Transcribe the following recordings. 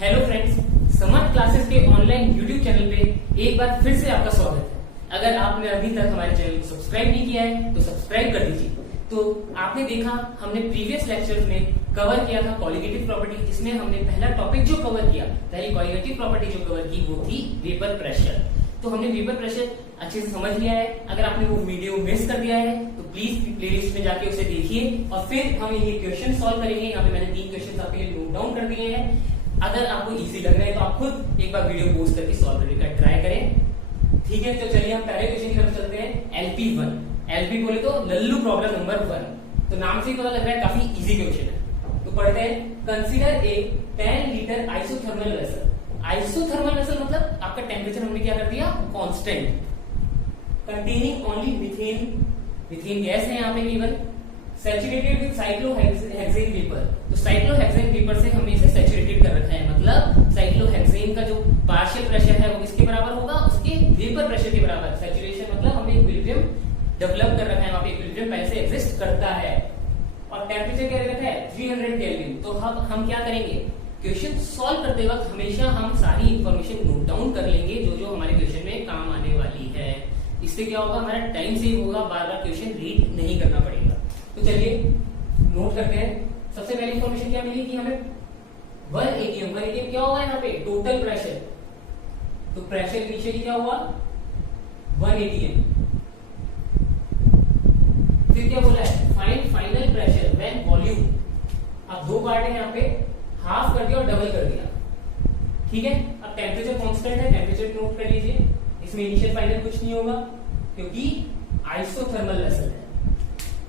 Hello friends, समर्थ classes के online YouTube channel पे एक बार फिर से आपका स्वागत है। अगर आपने अभी तक हमारे चैनल को सब्सक्राइब नहीं किया है तो सब्सक्राइब कर दीजिए। तो आपने देखा हमने प्रीवियस लेक्चर्स में कवर किया था कॉलिगेटिव प्रॉपर्टी, जिसमें हमने पहला टॉपिक जो कवर किया, पहली कॉलिगेटिव प्रॉपर्टी जो कवर की वो थी वेपर प्रेशर। तो हमने वेपर प्रेशर अच्छे से समझ लिया है। अगर आपने वो वीडियो मिस कर दिया है तो प्लीज प्लेलिस्ट में जाके उसे देखिए और फिर हम ये क्वेश्चन सॉल्व करेंगे। यहाँ पे मैंने 3 क्वेश्चन आपके लिए नोट डाउन कर दिए हैं। अगर आपको इजी लग रहा है तो आप खुद एक बार वीडियो पोस्ट करके सॉल्व करने का ट्राई करें। ठीक है, तो चलिए हम पहले क्वेश्चन की तरफ चलते हैं। LP1 LP बोले तो लल्लू प्रॉब्लम नंबर 1। तो नाम से ही पता लग रहा है काफी इजी क्वेश्चन है। तो पढ़ते हैं। Consider a 10 litre isothermal vessel. Isothermal vessel मतलब आपका टेम्परेचर हमने क्या कर दिया, constant, containing only methane. Methane gas है यहाँ पे केवल। Saturated with cyclohexane vapour. तो साइक्लोहेक्सेन वेपर से हमने इसे सैचुरेटेड कर रखा है, मतलब साइक्लोहेक्सेन का जो पार्शियल प्रेशर है वो किसके बराबर होगा, उसके वेपर प्रेशर के बराबर। सैचुरेशन मतलब हमने इक्विलिब्रियम डेवलप कर रखा है, वहां पे इक्विलिब्रियम पहले से एग्जिस्ट करता है। और टेम्परेचर क्या रखा है, 300 केल्विन। तो हम क्या करेंगे, क्वेश्चन सॉल्व करते वक्त हमेशा हम सारी इंफॉर्मेशन नोट डाउन कर लेंगे जो जो हमारे क्वेश्चन में काम आने वाली है। इससे क्या होगा, हमारा टाइम सेव होगा, बार बार क्वेश्चन रीड नहीं करना पड़ेगा। तो चलिए नोट करते हैं। सबसे पहली इंफॉर्मेशन क्या मिली कि हमें 1 ATM क्या होगा यहाँ पे, टोटल प्रेशर। तो प्रेशर इनिशियली क्या हुआ, 1 ATM। फिर क्या बोला है, find final pressure when volume. अब 2 पार्ट है यहाँ पे, हाफ कर दिया और डबल कर दिया। ठीक है, अब टेम्परेचर कांस्टेंट है, टेम्परेचर नोट कर लीजिए। इसमें इनिशियल फाइनल कुछ नहीं होगा क्योंकि आइसोथर्मल वेसल है।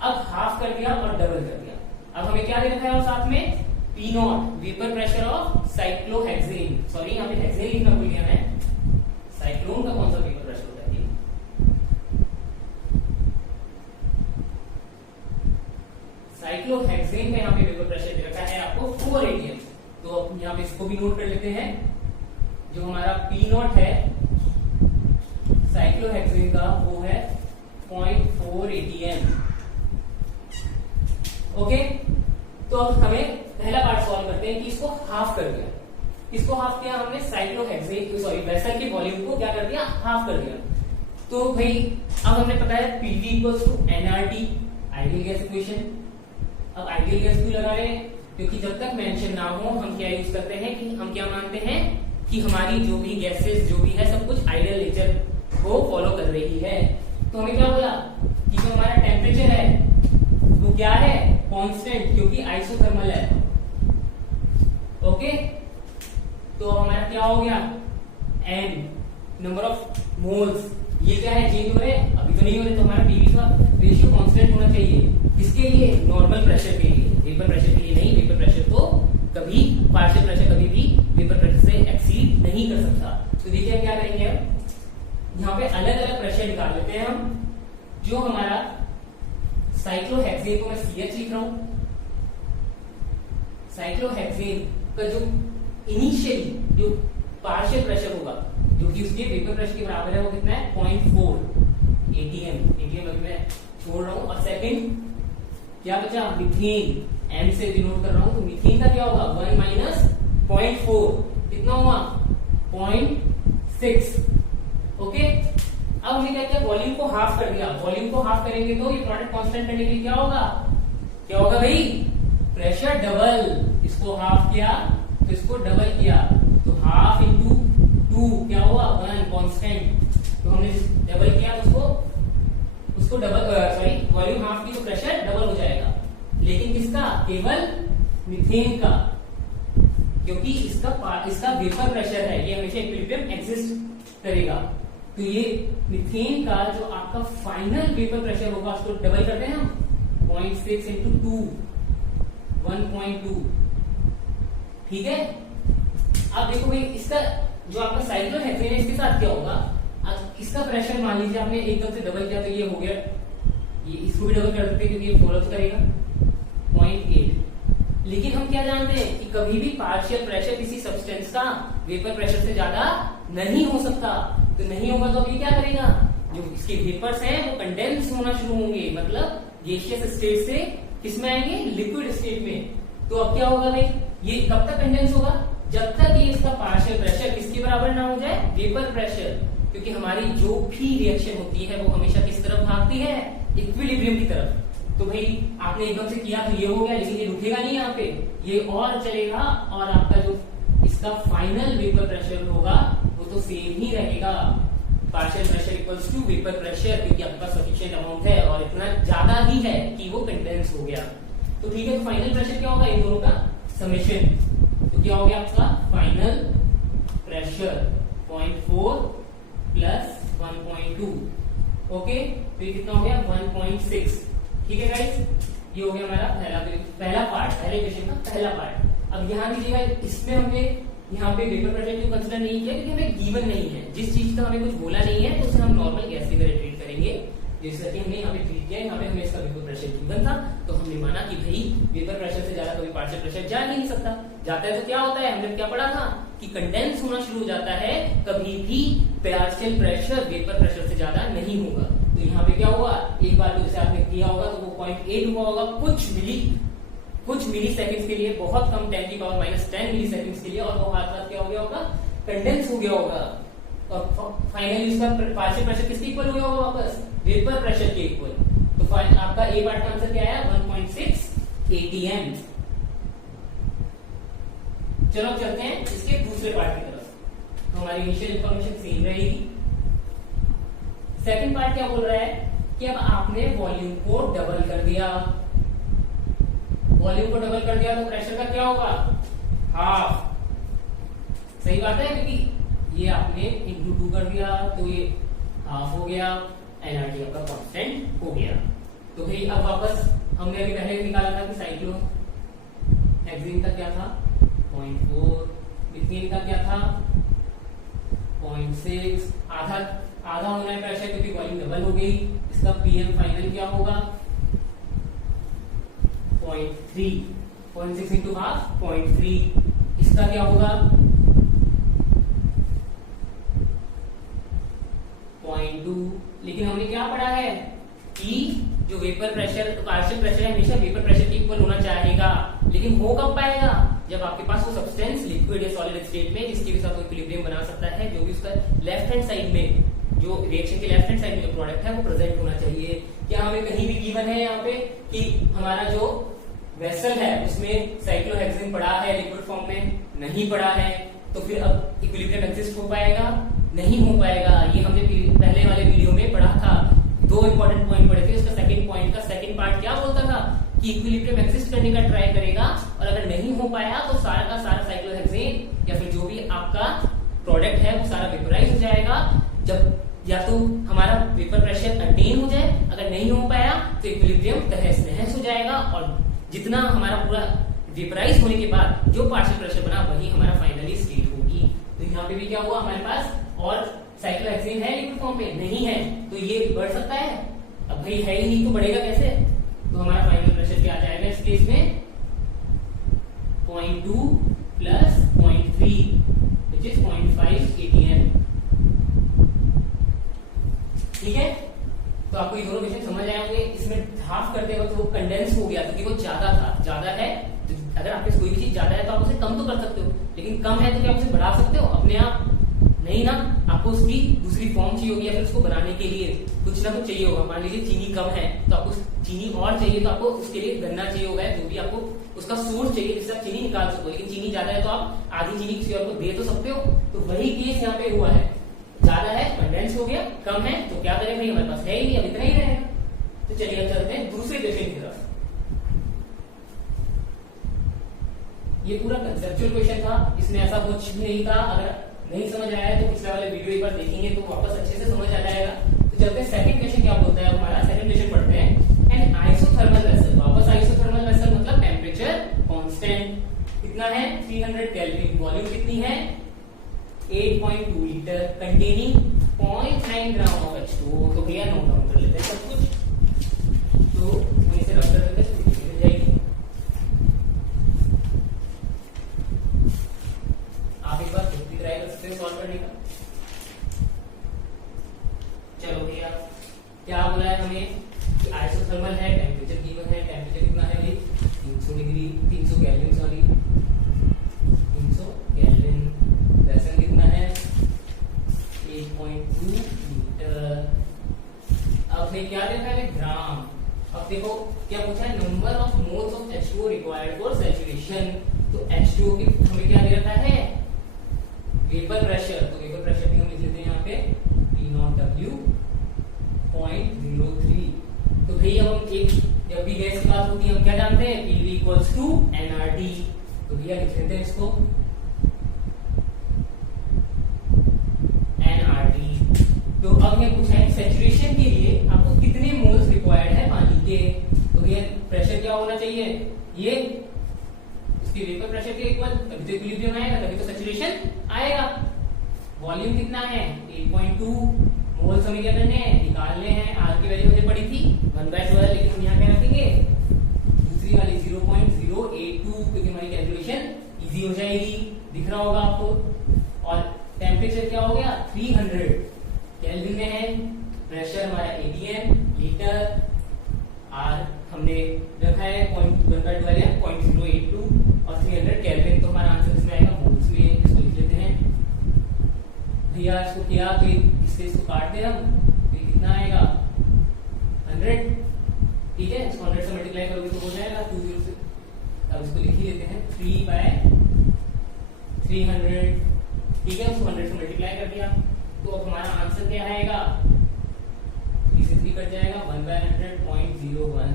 अब हाफ कर दिया और डबल कर दिया। अब हमें क्या दे रखा है और साथ में P0 vapour pressure of cyclohexane. Sorry यहाँ पे हेक्सेन लिखना भूल गया मैं। साइक्लोन का कौन सा वेपर प्रेशर होता है, साइक्लोहेक्सेन का यहाँ पे वेपर प्रेशर दे रखा है आपको 4 ATM। तो यहाँ पे इसको भी नोट कर लेते हैं। जो हमारा P0 है साइक्लोहेक्सेन का वो है 0.4 ATM। ओके, तो अब हमें पहला पार्ट सॉल्व करते हैं कि इसको हाफ कर दिया। इसको हाफ किया हमने, साइक्लोहेक्सेन वेसल के वॉल्यूम को क्या कर दिया, हाफ कर दिया। तो भाई अब हमने पता है PV equals to nRT, ideal gas equation. अब आइडियल गैस क्यों लगा रहे हैं, क्योंकि जब तक मेंशन ना हो हम क्या यूज करते हैं कि हम क्या मानते हैं कि हमारी जो भी गैसेस जो भी है सब कुछ आइडियल नेचर को फॉलो कर रही है। तो हमें क्या बोला कि जो हमारा टेम्परेचर है वो क्या है, कांस्टेंट, क्योंकि आइसोथर्मल है। ओके, तो हमारा क्या हो गया, n नंबर ऑफ मोल्स। ये क्या है, चेंज हो रहे हैं, अभी तो नहीं हो रहे। तो हमारा पीवी का रेशियो कांस्टेंट होना चाहिए। किसके लिए, नॉर्मल प्रेशर के लिए, वेपर प्रेशर के लिए नहीं। वेपर प्रेशर तो कभी, पार्शियल प्रेशर कभी भी वेपर प्रेशर से एक्सीड नहीं कर सकता। तो देखिए क्या करेंगे, यहाँ पे अलग अलग प्रेशर निकाल लेते हैं हम। जो हमारा साइक्लोहेक्सेन को मैं CH लिख रहा हूं। साइक्लोहेक्सेन का जो इनिशियली जो पार्शियल प्रेशर होगा जो कि उसके वेपर प्रेशर के बराबर है वो कितना है, 0.4 ATM। ATM अभी मैं छोड़ रहा हूं। और सेकंड क्या बचा, मीथेन, M से डिनोट कर रहा हूं। तो मीथेन का क्या होगा, 1 माइनस 0.4 कितना हुआ, 0.6। ओके, अब हमने क्या किया, वॉल्यूम को हाफ कर दिया। वॉल्यूम को हाफ करेंगे तो ये प्रोडक्ट कांस्टेंट करने के लिए क्या होगा, क्या होगा भाई, प्रेशर डबल। इसको हाफ किया तो इसको डबल किया, तो हाफ इंटू 2 क्या हुआ, 1 कांस्टेंट। तो हमने डबल किया तो उसको डबल, सॉरी वॉल्यूम हाफ की तो प्रेशर डबल हो जाएगा। लेकिन किसका, केवल मीथेन का, क्योंकि इसका वेपर प्रेशर है, ये हमेशा इक्विलिब्रियम एग्जिस्ट करेगा। तो ये मीथेन का जो आपका फाइनल वेपर प्रेशर होगा उसको डबल करते हैं हम, 0.6 इंटू 2, 1.2। ठीक है, अब देखो भाई इसका जो आपका साइक्लोहेक्सेन है इसके साथ क्या होगा, अब इसका प्रेशर मान लीजिए आपने एकदम से डबल किया तो ये हो गया, ये इसको भी डबल कर सकते हैं क्योंकि ये फॉलो करेगा 0.8। लेकिन हम क्या जानते हैं कि कभी भी पार्शियल प्रेशर किसी सब्सटेंस का वेपर प्रेशर से ज्यादा नहीं हो सकता। तो नहीं होगा तो अभी क्या करेगा, जो इसके वेपर्स हैं वो कंडेंस होना शुरू होंगे, मतलब गैसियस स्टेट से किसमें आएंगे, लिक्विड स्टेट में। तो अब क्या होगा भाई, ये कब तक कंडेंस होगा, जब तक ये इसका पार्शियल प्रेशर किसके बराबर ना हो जाए, वेपर प्रेशर, क्योंकि हमारी जो भी रिएक्शन होती है वो हमेशा किस तरफ भागती है, इक्विलिब्रियम की तरफ। तो भाई आपने एकदम से किया तो ये हो गया, लेकिन ये रुकेगा नहीं यहाँ पे, ये और चलेगा और आपका जो इसका फाइनल वेपर प्रेशर होगा वो तो सेम ही रहेगा, partial pressure equals to vapour pressure, क्योंकि आपके पास सफिशिएंट अमाउंट है और इतना ज्यादा ही है कि वो कंडेंस हो गया। तो ठीक है, तो फाइनल प्रेशर क्या होगा, इन दोनों का समेशन, तो क्या हो गया आपका फाइनल प्रेशर 0.4 प्लस 1.2, ओके, तो ये कितना हो गया 1.6। ठीक है गाइस, ये हो गया हमारा पहला पार्ट, पहले क्वेश्चन का पहला पार्ट। अब यहाँ दीजिएगा, इसमें हमने यहाँ पे वेपर प्रेशर क्यों कंसिडर नहीं किया, क्योंकि हमें गिवन नहीं है, जिस चीज का हमें कुछ बोला नहीं है तो उसे हम नॉर्मल गैस की तरह ट्रीट करेंगे। जैसा कि हमने यहाँ पे ट्रीट किया, यहाँ पे हमें इसका वेपर प्रेशर गिवन था, तो हमने माना कि भाई वेपर प्रेशर से ज्यादा कभी पार्शियल प्रेशर जा ही नहीं सकता, जाता है तो क्या होता है, हमने क्या पढ़ा था कि कंडेंस होना शुरू हो जाता है, कभी भी पार्शियल प्रेशर वेपर प्रेशर से ज्यादा नहीं होगा। तो यहाँ पे क्या हुआ, एक बार तो जैसे आपने किया होगा तो वो 0.8 हुआ होगा कुछ मिली सेकंड्स के लिए, बहुत कम 10 की पावर -10 मिली सेकंड्स के लिए, और वो हाथ क्या हो गया होगा, कंडेंस हो गया होगा, और फाइनली इसका पार्शियल प्रेशर किसके इक्वल हो गया होगा, वापस वेपर प्रेशर के इक्वल। तो आपका ए पार्ट का आंसर क्या आया, 1.6 atm। चलो चलते हैं इसके दूसरे पार्ट की तरफ, तो हमारी इनिशियल इंफॉर्मेशन सेम रहेगी। सेकंड पार्ट क्या बोल रहा है कि अब आपने वॉल्यूम को डबल कर दिया, वॉल्यूम को डबल कर दिया तो प्रेशर का क्या होगा, हाफ, सही बात है, क्योंकि ये आपने इंटू 2 कर दिया तो ये हाफ हो गया, एनर्जी आपका कांस्टेंट हो गया। तो भाई अब वापस हमने अभी पहले निकाला था कि साइक्लोहेक्सेन का क्या था 0.4, मिथेन का क्या था 0.6, आधा होना है प्रेशर क्योंकि वॉल्यूम डबल हो गई, इसका पीएम फाइनल क्या होगा 0.3, 0.6 इंटू हाफ 0.3, इसका क्या होगा 0.2। लेकिन हमने क्या पढ़ा है कि जो वेपर प्रेशर, पार्शियल प्रेशर है हमेशा वेपर प्रेशर के इक्वल होना चाहेगा, लेकिन हो कब पाएगा, जब आपके पास वो सब्सटेंस लिक्विड या सॉलिड स्टेट में जिसके साथ वो इक्विलिब्रियम बना सकता है, जो भी उसका लेफ्ट हैंड साइड में, जो रिएक्शन के लेफ्ट हैंड साइड में जो प्रोडक्ट है वो प्रेजेंट होना चाहिए। क्या हमें कहीं भी गिवन है यहाँ पे कि हमारा जो वेसल है उसमें साइक्लोहेक्सेन पड़ा है लिक्विड फॉर्म में, नहीं पड़ा है, तो फिर अब इक्विलिब्रियम एग्जिस्ट हो पाएगा, नहीं हो पाएगा। ये हमने पहले वाले वीडियो में पढ़ा था, 2 इंपॉर्टेंट पॉइंट पढ़े थे। उसका सेकंड पॉइंट का सेकंड पार्ट क्या बोलता था कि इक्विलिब्रियम एग्जिस्ट करने का ट्राई करेगा, और अगर नहीं हो पाया तो सारा का सारा साइक्लोहेक्सेन या फिर जो भी आपका प्रोडक्ट है वो सारा वेपराइज हो जाएगा, जब या तो हमारा वेपर प्रेशर अटेन हो जाए, अगर नहीं हो पाया तो इक्विलिब्रियम तहस नहस हो जाएगा, और जितना हमारा पूरा वेपराइज होने के बाद जो पार्शियल प्रेशर बना वही हमारा फाइनली स्टेट होगी। तो यहाँ पे भी क्या हुआ, हमारे पास और साइक्लोहेक्सेन है लिक्विड फॉर्म में, नहीं है तो ये बढ़ सकता है, अब भाई है ही नहीं तो बढ़ेगा कैसे, तो हमारा फाइनल प्रेशर क्या आ जाएगा इस केस में 0.2 प्लस 0.3 which is 0.5 atm। ठीक है, तो आपको ये दोनों क्वेश्चन समझ आए होंगे। इसमें हाफ करते वक्त वो कंडेंस हो गया क्योंकि वो ज्यादा था, ज्यादा है तो अगर आपके कोई भी चीज ज्यादा है तो आप उसे कम तो कर सकते हो, लेकिन कम है तो क्या आप उसे बढ़ा सकते हो अपने आप, नहीं ना, आपको उसकी दूसरी फॉर्म चाहिए होगी, या फिर उसको बनाने के लिए कुछ ना कुछ चाहिए होगा। मान लीजिए चीनी कम है तो आपको चीनी और चाहिए, तो आपको उसके लिए गन्ना चाहिए होगा, जो भी आपको उसका सोर्स चाहिए जिससे आप चीनी निकाल सको। लेकिन चीनी ज्यादा है तो आप आधी चीनी किसी और को दे तो सकते हो, तो वही केस यहाँ पे हुआ है, ज्यादा है कंडेंस हो गया, कम है तो क्या करें भाई, हमारे पास है ही नहीं, अब इतना ही रहेगा। तो चलिए अब चलते हैं दूसरे क्वेश्चन की तरफ। ये पूरा कंसेप्चुअल क्वेश्चन था, इसमें ऐसा कुछ भी नहीं था, अगर नहीं समझ आया तो पिछले वाले वीडियो एक बार देखेंगे तो वापस अच्छे से समझ आ जाएगा। तो चलते हैं सेकंड क्वेश्चन क्या बोलता है हमारा, सेकंड क्वेश्चन पढ़ते हैं। एन आइसोथर्मल वेसल, वापस आइसोथर्मल वेसल मतलब टेम्परेचर कांस्टेंट कितना है 300 केल्विन, वॉल्यूम कितनी है 8.2 litre, containing 0.9 gram of H2O। तो भैया नोट डाउन कर लेते हैं सब कुछ, तो वहीं से रख देते हैं, मिल जाएगी। आप एक बार खुद भी ट्राई कर सकते हैं सॉल्व करने का। चलो भैया क्या बोला है हमें कि आइसोथर्मल है, टेम्परेचर गिवन है, टेम्परेचर कितना है 300 डिग्री, 300 केल्विन, सॉरी 300 केल्विन। ये क्या देखा है ग्राम। अब देखो क्या पूछा है, number of moles of H2O required for saturation. तो H2O की हमें क्या दे रखा है, वेपर प्रेशर। तो वेपर प्रेशर भी हम लिख लेते हैं यहाँ पे P0W 0.03। तो भाई अब हम एक जब भी गैस की बात होती है हम क्या जानते हैं, PV इक्वल्स टू nRT। तो भैया लिख लेते हैं इसको nRT। तो अब ये पूछा है सैचुरेशन के लिए आपको कितने मोल्स रिक्वायर्ड है पानी के। तो भैया प्रेशर क्या होना चाहिए, ये उसके वेपर प्रेशर के इक्वल, तभी तो इक्विलिब्रियम आएगा, तभी तो सैचुरेशन आएगा। वॉल्यूम कितना है 8.2 मोल्स हमें क्या करने हैं, निकालने हैं। आर की वैल्यू मुझे पड़ी थी 1/12, लेकिन हम यहाँ क्या रखेंगे दूसरी वाली 0.082, क्योंकि हमारी कैलकुलेशन इजी हो जाएगी। दिख रहा होगा आपको। और टेम्परेचर क्या हो गया 300 केल्विन में है। प्रेशर हमारा atm लीटर। आर हमने रखा है 1/12 या 0.082 और 300 केल्विन। तो हमारा आंसर इसमें आएगा मोल्स में। इसको लिख लेते हैं भैया। इसको किया तो इससे इसको काट दे हम, तो कितना आएगा 100। ठीक है, इसको 100 से मल्टीप्लाई करोगे तो हो जाएगा 20 से। अब इसको लिख ही लेते हैं 3/300। ठीक है, उसको 100 से मल्टीप्लाई कर दिया। तो अब हमारा आंसर क्या आएगा, 3 से 3 कट जाएगा 1/100.01।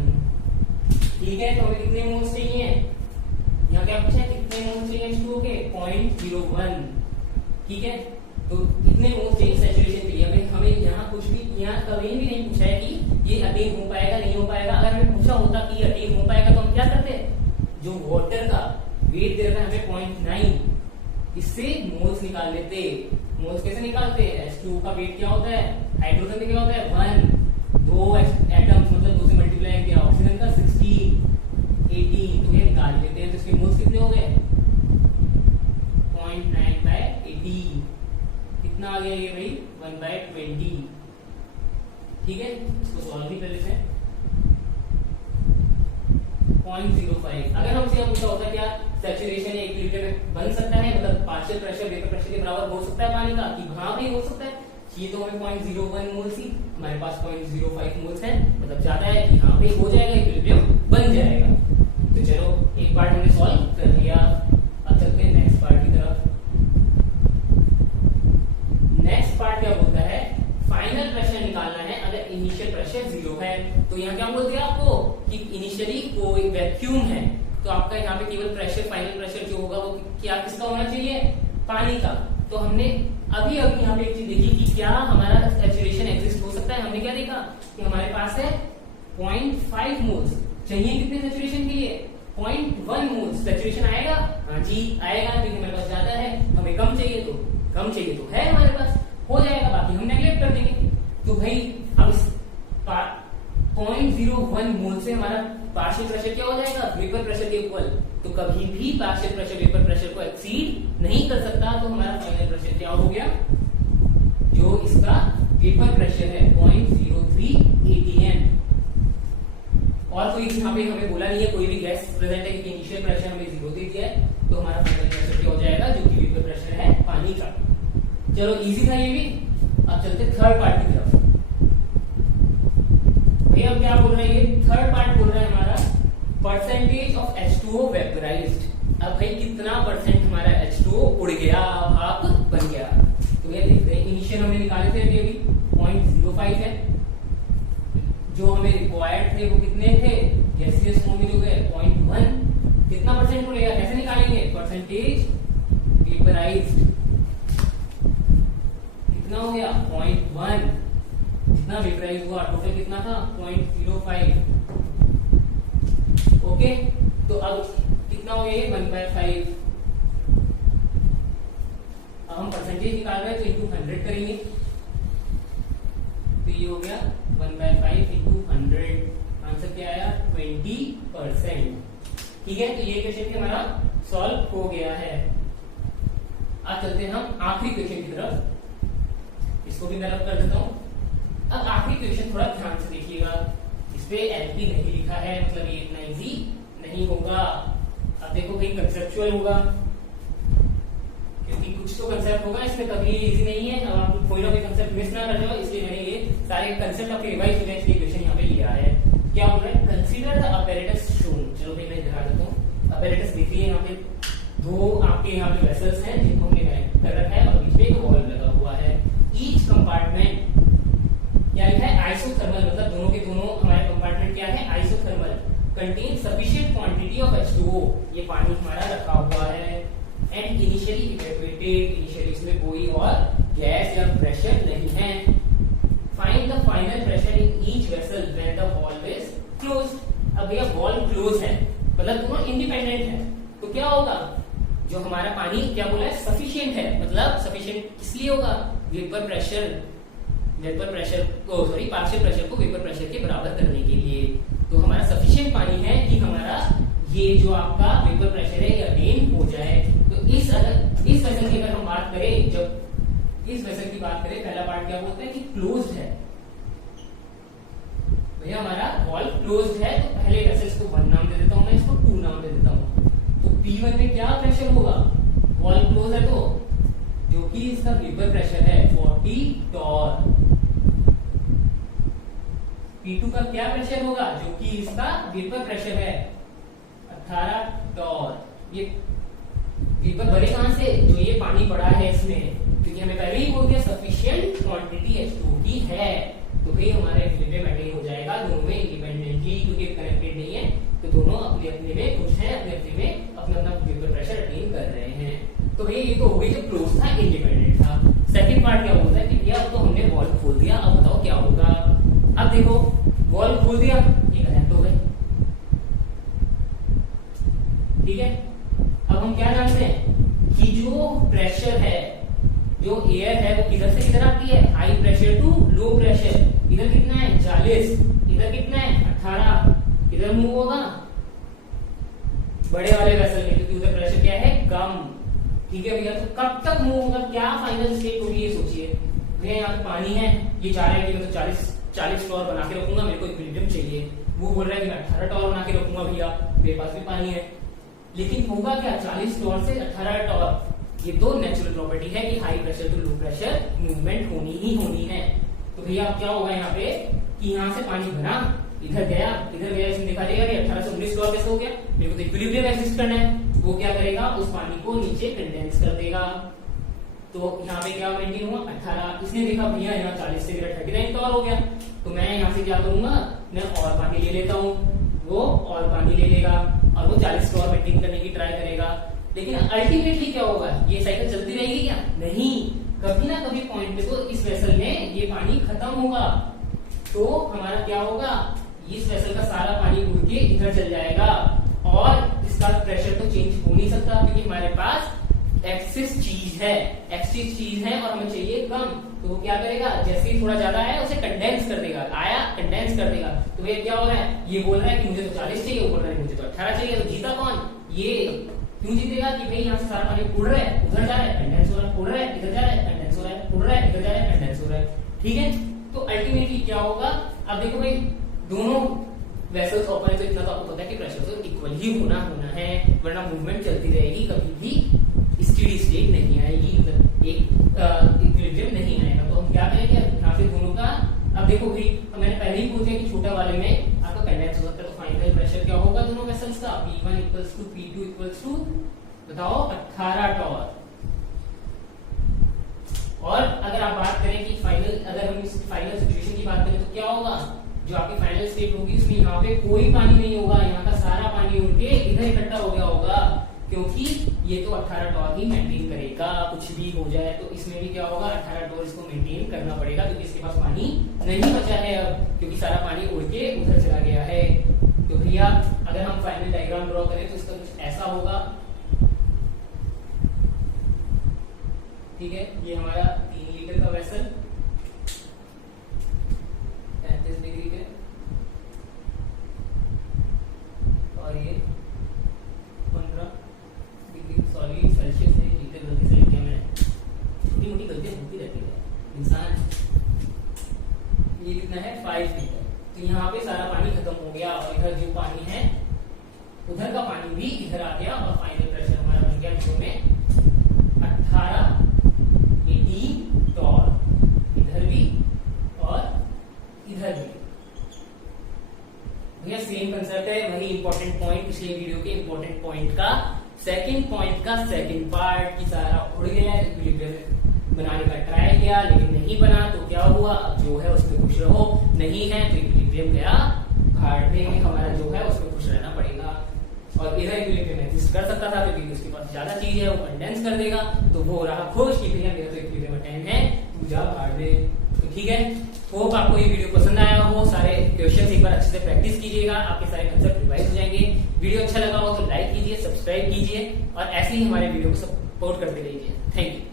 ठीक है, तो हमें कितने मोल्स चाहिए, यहाँ क्या पूछा है कितने मोल्स चाहिए H2O के 0.01। ठीक है, तो इतने मोल्स चाहिए सैचुरेशन के लिए। हमें यहाँ कुछ भी, यहाँ कभी भी नहीं पूछा है कि ये अटेन हो पाएगा नहीं हो पाएगा। अगर हमें पूछा होता कि ये अटेन हो पाएगा तो हम क्या करते, जो वाटर का वेट दे रखा है हमें 0.9, इससे मोल्स निकाल लेते। मोल्स कैसे निकालते हैं, H2O का वेट क्या होता है, हाइड्रोजन में क्या होता है 1, 2 एटम्स मतलब 2 से मल्टीप्लाई किया, ऑक्सीजन का 16, 18, तो ये निकाल लेते हैं। तो इसके मोल्स कितने हो गए 0.9/80। कितना आ गया ये भाई 1/20। ठीक है, इसको सॉल्व भी कर लेते हैं। 0.05। अगर हमसे यह पूछा होता क्या सैचुरेशन या इक्विलिब्रियम बन सकता है, मतलब पार्शियल प्रेशर वेपर प्रेशर के बराबर हो सकता है पानी का, कि हाँ भाई हो सकता है। ये तो हमें 0.01 मोल्स ही, हमारे पास 0.05 मोल्स है, मतलब ज्यादा है कि हाँ भाई हो जाएगा, इक्विलिब्रियम बन जाएगा। तो चलो एक पार्ट हमने सॉल्व कर लिया। अब चलते हैं नेक्स्ट पार्ट की तरफ। नेक्स्ट पार्ट क्या बोलता है, फाइनल प्रेशर निकालना है अगर इनिशियल प्रेशर 0 है। तो यहाँ क्या बोलते हैं आपको कि इनिशियली कोई वैक्यूम है, तो आपका यहाँ पे केवल प्रेशर, फाइनल प्रेशर जो होगा वो क्या किसका होना चाहिए, पानी का। तो हमने अभी यहाँ पे एक चीज देखी कि क्या हमारा सैचुरेशन एग्जिस्ट हो सकता है। हमने क्या देखा कि हमारे पास है 0.5 मोल्स, चाहिए कितने सैचुरेशन के लिए 0.1 मोल्स। सैचुरेशन आएगा, हाँ जी आएगा, क्योंकि हमारे पास ज्यादा है। हमें कम चाहिए तो है हमारे पास, हो जाएगा, बाकी हम नेगलेक्ट कर देंगे। तो भाई अब इस 0.01 मोल से हमारा पार्शियल प्रेशर क्या हो जाएगा, वेपर प्रेशर के इक्वल। तो कभी भी पार्शियल प्रेशर वेपर प्रेशर को एक्सीड नहीं कर सकता। तो हमारा फाइनल प्रेशर क्या हो गया, जो इसका वेपर प्रेशर है 0.03 atm। और कोई यहाँ पे हमें बोला नहीं है, कोई भी गैस प्रेजेंट है कि इनिशियल प्रेशर हमें 0 दे दिया है। तो हमारा फाइनल प्रेशर क्या हो जाएगा, जो कि वेपर प्रेशर है पानी का। चलो इजी था ये भी। अब चलते थर्ड पार्ट की तरफ। भैया अब क्या बोल रहे हैं, थर्ड पार्ट बोल रहा है हमारा परसेंटेज ऑफ H2O वेपराइज्ड। अब भाई कितना परसेंट हमारा H2O उड़ गया, भाप बन गया। तो ये देखते हैं, इनिशियल हमने निकाले थे अभी 0.05 है, जो हमें रिक्वायर्ड थे वो कितने थे, गैसियस फॉर्म में जो गए 0.1। कितना परसेंट उड़ेगा, कैसे निकालेंगे, परसेंटेज वेपराइज्ड कितना हो गया 0.1, जितना वेपराइज हुआ टोटल कितना था 0.05। ओके, तो अब कितना हो गया 1/5। अब हम परसेंटेज निकाल रहे हैं तो इंटू 100 करेंगे, तो ये हो गया 1/5 इंटू 100। आंसर क्या आया 20%। ठीक है, तो ये क्वेश्चन भी हमारा सॉल्व हो गया है। आज चलते हैं हम आखिरी क्वेश्चन की तरफ, इसको भी मैं रब कर देता हूं। अब आखिरी क्वेश्चन थोड़ा ध्यान से देखिएगा, इस पे एलपी नहीं लिखा है, मतलब ये इतना इजी नहीं होगा। अब देखो भाई कंसेप्चुअल होगा, क्योंकि कुछ तो कंसेप्ट होगा इसमें, कभी इजी नहीं है। अब आप कोई ना कोई कंसेप्ट मिस ना कर जाओ, इसलिए मैंने ये सारे कंसेप्ट आपके रिवाइज हो जाए, इसलिए क्वेश्चन यहाँ पे लिया है। क्या बोल रहा है, कंसीडर द अपैरेटस शोन। चलो भाई मैं दिखा देता हूँ। अपैरेटस देखिए, यहाँ पे दो आपके यहाँ पे वेसल्स हैं जिनको हमने कनेक्ट कर रखा है और बीच में एक वॉल्व लगा हुआ है। ईच कंपार्टमेंट क्या लिखा है, आइसोथर्मल, मतलब दोनों के दोनों हमारे कंपार्टमेंट क्या है, isothermal, contain sufficient quantity of H2O, ये पानी हमारा रखा हुआ है, एंड इनिशियली इवैपोरेटेड, इनिशियली इसमें कोई और गैस या प्रेशर नहीं है। Find the final pressure in each vessel when the valve is closed. अब भैया वॉल्व क्लोज है, मतलब दोनों इंडिपेंडेंट है, तो क्या होगा, जो हमारा पानी क्या बोला है, सफिशिएंट है, मतलब सफिशिएंट किस लिए होगा, वेपर प्रेशर को पार्शियल प्रेशर को वेपर प्रेशर के बराबर करने के लिए। तो हमारा सफिशिएंट पानी है कि हमारा ये जो आपका वेपर प्रेशर है ये अटेन हो जाए। तो इस वेसल की अगर हम बात करें, जब इस वेसल की बात करें, पहला पार्ट क्या बोलते हैं कि क्लोज्ड है, भैया हमारा वॉल्व क्लोज्ड है, तो पहले वेसल्स को 1 नाम दे देता हूं मैं, इसको 2 नाम दे देता हूं। तो P1 में क्या प्रेशर होगा, वॉल्व क्लोज है तो जो कि इसका वेपर प्रेशर है 40 टॉर। P2 का क्या प्रेशर होगा, जो कि इसका वेपर प्रेशर है 18 टॉर। ये वेपर भरे कहां से, जो ये पानी पड़ा है इसमें, क्योंकि हमें पहले ही बोल दिया सफिशिएंट क्वांटिटी H2O की है, तो भाई हमारा इक्विलिब्रियम मेंटेन हो जाएगा दोनों में इंडिपेंडेंटली, क्योंकि कनेक्टेड नहीं है, तो दोनों अपने अपने में खुश हैं, अपने अपने में अपना अपना वेपर प्रेशर अटेन कर रहे हैं। तो भैया ये तो हो गई जो क्लोज था, इंडिपेंडेंट था। सेकंड पार्ट क्या बोलता है कि भैया अब तो हमने वॉल्व खोल दिया, अब बताओ क्या होगा। अब देखो वॉल्व खोल दिया, ये कनेक्ट हो गए, ठीक है। अब हम क्या जानते हैं कि जो प्रेशर है, जो एयर है वो किधर से किधर आती है, high pressure to low pressure. इधर कितना है 40, इधर कितना है 18, इधर मूव होगा बड़े वाले वेसल में, क्योंकि उधर प्रेशर क्या है कम, ठीक है भैया। तो कब तक मूव होगा, क्या फाइनल स्टेट होगी ये सोचिए। भैया यहाँ पे पानी है, ये चाह रहा है कि मैं तो 40 टॉर बना के रखूंगा, मेरे को इक्विलिब्रियम चाहिए। वो बोल रहा है कि मैं 18 टॉर बना के रखूंगा भैया, मेरे पास भी पानी है। लेकिन होगा क्या, 40 टॉर से 18 टॉर, ये दो नेचुरल प्रॉपर्टी है कि high pressure to low pressure movement होनी ही होनी है। तो भैया अब क्या होगा यहाँ पे कि यहाँ से पानी बना, इधर गया, इसमें दिखा देगा कि 18 से 19 टॉर कैसे हो गया, मेरे को तो इक्विलिब्रियम एग्जिस्ट करना है। वो क्या करेगा, उस पानी को नीचे कंडेंस कर देगा। तो यहाँ पे क्या मेंटेन हुआ 18, इसने देखा भैया यहाँ 40 से 39 टॉर हो गया, तो मैं यहाँ से क्या करूंगा, मैं और पानी ले लेता हूँ, वो और पानी ले लेगा और वो 40 टॉर मेंटेन करने की ट्राई करेगा। लेकिन अल्टीमेटली क्या होगा, ये साइकिल चलती रहेगी क्या, नहीं, कभी ना कभी पॉइंट पे तो इस वेसल में ये पानी खत्म होगा। तो हमारा क्या होगा, इस वेसल का सारा पानी उड़ के इधर चल जाएगा और इसका प्रेशर तो चेंज हो नहीं सकता, क्योंकि हमारे पास एक्सिस चीज है और हमें चाहिए कम। तो वो क्या करेगा, जैसे ही थोड़ा ज्यादा आया उसे कंडेंस कर देगा, कंडेंस कर देगा। तो ये क्या हो रहा है, ये बोल रहा है कि मुझे तो 40 चाहिए, वो बोल रहा है मुझे तो 18 चाहिए। तो जीता कौन, ये क्यों जीतेगा कि भाई यहाँ से सारा पानी उड़ रहा है, उधर जा रहा है, कंडेंस हो रहा है, उड़ रहा है, इधर जा रहा है, कंडेंस हो रहा है, उड़ रहा है, इधर जा रहा है, कंडेंस हो रहा है, ठीक है। तो अल्टीमेटली क्या होगा, अब देखो भाई दोनों वेसल्स ओपन है, तो इतना तो आपको पता है कि प्रेशर तो इक्वल ही होना है, वरना मूवमेंट चलती रहेगी, कभी भी स्टेडी स्टेट नहीं आएगी, मतलब एक इक्विलिब्रियम नहीं आएगा। तो हम क्या करेंगे, यहाँ से दोनों का, अब देखो भाई मैंने पहले ही पूछा कि छोटा वाले में आपका कंडेंस हो सकता है, तो फाइनल प्रेशर क्या होगा दोनों वेसल्स का, P1 equals to P2 equals to बताओ 18 टॉर। और अगर आप बात करें कि अगर हम इस फाइनल सिचुएशन की बात करें तो क्या होगा, जो आपकी फाइनल स्टेट होगी उसमें यहाँ पे कोई पानी नहीं होगा, यहाँ का सारा पानी उड़ के इधर इकट्ठा हो गया होगा, क्योंकि ये तो 18 टॉर ही मेंटेन करेगा, कुछ भी हो जाए। तो इसमें भी क्या होगा, 18 टॉर इसको मेंटेन करना पड़ेगा, क्योंकि इसके पास पानी नहीं बचा है अब, क्योंकि सारा पानी उड़ के उधर चला गया है। तो भैया अगर हम फाइनल डायग्राम ड्रॉ करें तो इसका कुछ ऐसा होगा, ठीक है। ये हमारा 3 लीटर का वेसल 35 डिग्री पे, और ये 15 डिग्री सॉरी सेल्सियस है, लीटर गलती से लिख दिया मैंने, छोटी मोटी गलतियां होती रहती है इंसान। ये कितना है 5 लीटर। तो यहाँ पे सारा पानी खत्म हो गया और इधर जो पानी है उधर का पानी भी इधर आ गया, और फाइनल प्रेशर हमारा बन गया जो में 18 टॉर इधर भी और सेम कंसेप्ट है, वही इंपॉर्टेंट पॉइंट, पिछले वीडियो के इंपॉर्टेंट पॉइंट का सेकंड पार्ट की सारा उड़ गया। इक्विलिब्रियम बनाने का ट्राई किया लेकिन नहीं बना, तो क्या हुआ, अब जो है उस पर खुश रहो, नहीं है तो इक्विलिब्रियम गया भाड़ में, हमारा जो है उस पर खुश रहना पड़ेगा। और इधर इक्विलिब्रियम एग्जिस्ट कर सकता था क्योंकि उसके पास ज्यादा चीज है, वो कंडेंस कर देगा, तो वो रहा खुश कि भैया मेरा तो इक्विलिब्रियम अटेन है, तू जा भाड़ में। तो ठीक है, होप आपको ये वीडियो पसंद आया हो। सारे क्वेश्चंस एक बार अच्छे से प्रैक्टिस कीजिएगा, आपके सारे कंसेप्ट रिवाइज हो जाएंगे। वीडियो अच्छा लगा हो तो लाइक कीजिए, सब्सक्राइब कीजिए और ऐसे ही हमारे वीडियो को सपोर्ट करते रहिए। Thank you.